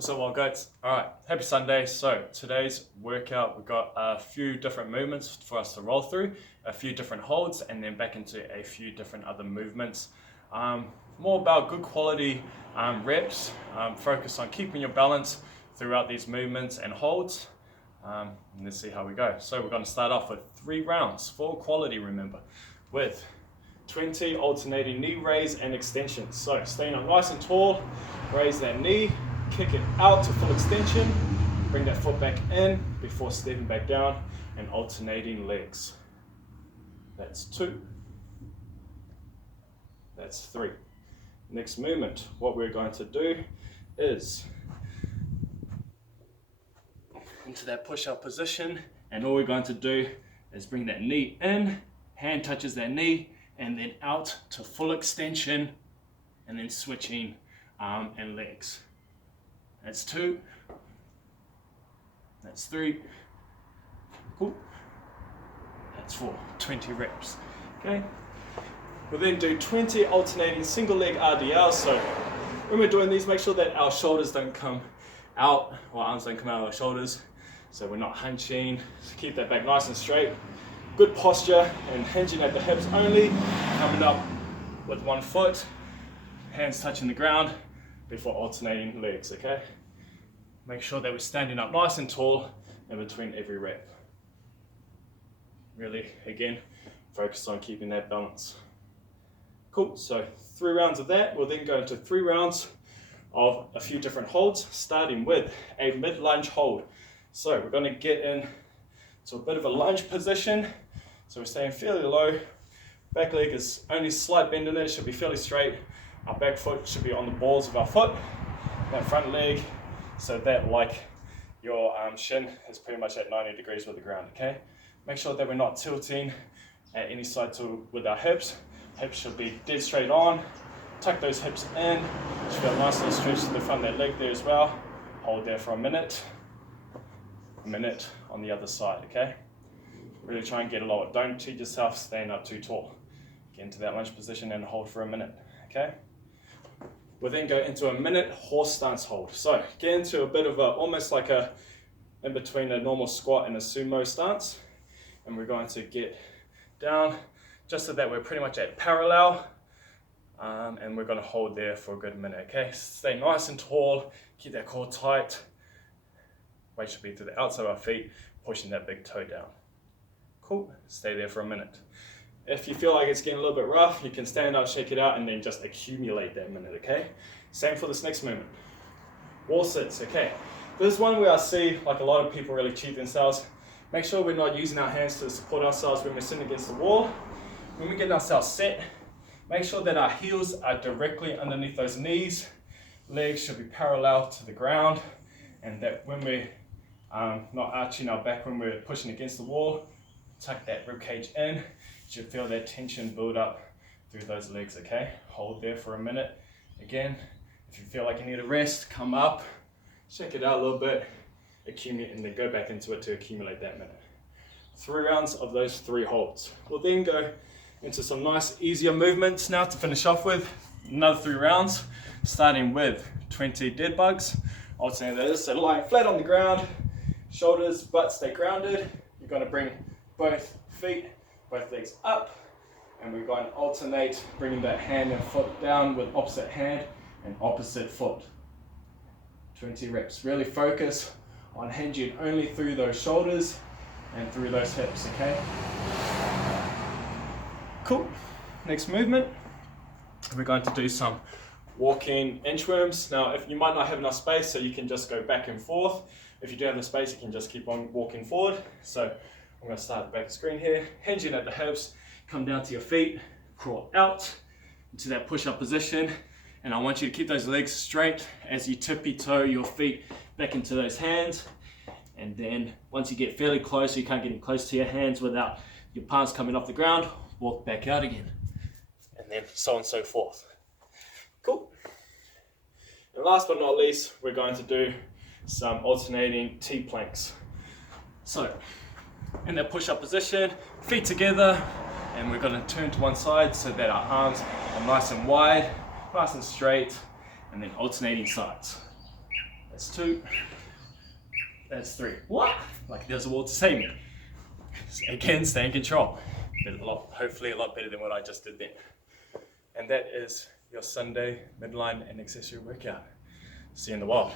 What's up, wild goats? Alright, happy Sunday. So today's workout, we've got a few different movements for us to roll through, a few different holds, and then back into a few different other movements. More about good quality reps, focus on keeping your balance throughout these movements and holds. And let's see how we go. So we're going to start off with 3 rounds, full quality, remember, with 20 alternating knee raise and extensions. So staying up nice and tall, raise that knee, kick it out to full extension, bring that foot back in before stepping back down and alternating legs. That's 2. That's 3. Next movement, what we're going to do is into that push-up position, and all we're going to do is bring that knee in, hand touches that knee, and then out to full extension, and then switching arm and legs. That's 2. That's 3. Cool. That's 4. 20 reps. Okay. We'll then do 20 alternating single leg R.D.L. So when we're doing these, make sure that our shoulders don't come out, or arms don't come out of our shoulders. So we're not hunching. So keep that back nice and straight. Good posture and hinging at the hips only. Coming up with one foot, hands touching the ground before alternating legs, okay? Make sure that we're standing up nice and tall in between every rep. Really, again, focus on keeping that balance. Cool, so 3 rounds of that. We'll then go into 3 rounds of a few different holds, starting with a mid-lunge hold. So we're gonna get in to a bit of a lunge position. So we're staying fairly low. Back leg is only slight bend in it, should be fairly straight. Our back foot should be on the balls of our foot. That front leg, so that like your shin is pretty much at 90 degrees with the ground, okay? Make sure that we're not tilting at any side with our hips. Hips should be dead straight on. Tuck those hips in. Should feel nice and stretch to the front of that leg there as well. Hold there for a minute on the other side, okay? Really try and get lower. Don't cheat yourself staying up too tall. Get into that lunge position and hold for a minute, okay? We'll then go into a minute horse stance hold. So get into a bit of almost like in between a normal squat and a sumo stance. And we're going to get down just so that we're pretty much at parallel. And we're going to hold there for a good minute, okay? Stay nice and tall, keep that core tight. Weight should be to the outside of our feet, pushing that big toe down. Cool, stay there for a minute. If you feel like it's getting a little bit rough, you can stand up, shake it out, and then just accumulate that minute, okay? Same for this next movement. Wall sits, okay? This is one where I see like a lot of people really cheat themselves. Make sure we're not using our hands to support ourselves when we're sitting against the wall. When we get ourselves set, make sure that our heels are directly underneath those knees. Legs should be parallel to the ground, and that when we're not arching our back when we're pushing against the wall, tuck that rib cage in. You should feel that tension build up through those legs, okay? Hold there for a minute. Again, if you feel like you need a rest, come up, check it out a little bit, accumulate, and then go back into it to accumulate that minute. 3 rounds of those 3 holds. We'll then go into some nice, easier movements now to finish off with. Another 3 rounds, starting with 20 dead bugs. Alternate those, so lying flat on the ground, shoulders, butt stay grounded. You're going to bring both feet, both legs up, and we're going to alternate bringing that hand and foot down with opposite hand and opposite foot. 20 reps. Really focus on hinging only through those shoulders and through those hips, okay? Cool. Next movement, we're going to do some walking inchworms. Now, if you might not have enough space, so you can just go back and forth. If you do have the space, you can just keep on walking forward. So I'm going to start at the back of the screen here, hinging at the hips, come down to your feet, crawl out into that push-up position, and I want you to keep those legs straight as you tippy-toe your feet back into those hands. And then once you get fairly close, so you can't get close to your hands without your palms coming off the ground, walk back out again, and then so on and so forth. Cool. And last but not least, we're going to do some alternating T-planks. So in that push-up position, feet together, and we're going to turn to one side so that our arms are nice and wide, nice and straight, and then alternating sides. That's 2. That's 3. What? Like there's a wall to save me. Again, stay in control. But hopefully a lot better than what I just did then. And that is your Sunday midline and accessory workout. See you in the wild.